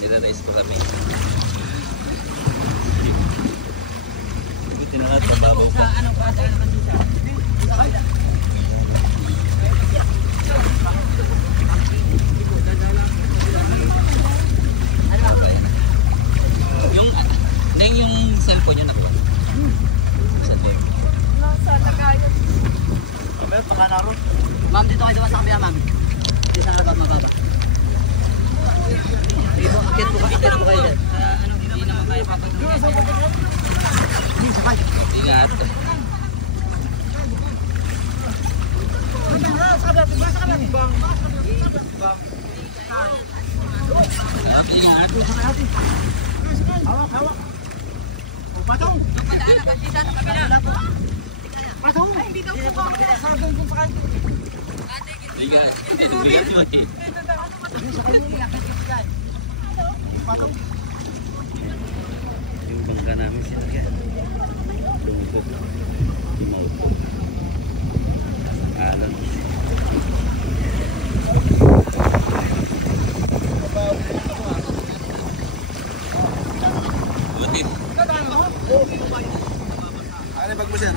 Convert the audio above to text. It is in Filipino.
Nila-rice pa kami. Buti na nga, mababaw pa. Anong klase naman dito? Yung cellphone yun ako. Nasa lagayan. Abel, baka naroon. Ma'am, dito kayo sa kamila, ma'am. Dito sa labas, mababa. Dito, akit mo kayo dyan. Hindi naman kayo papagulong. Ingat. Ingat. Hawak, hawak. O, patong. Padaan na kasi sa kamila. Patong. Ay, hindi daw po. Sabi ko pa kayo. Ingat. Ingat mo eh. Patong. Yung bangka namin sila. Lumupok. Lumupok. Alam. Buti. Ano pag mo siya?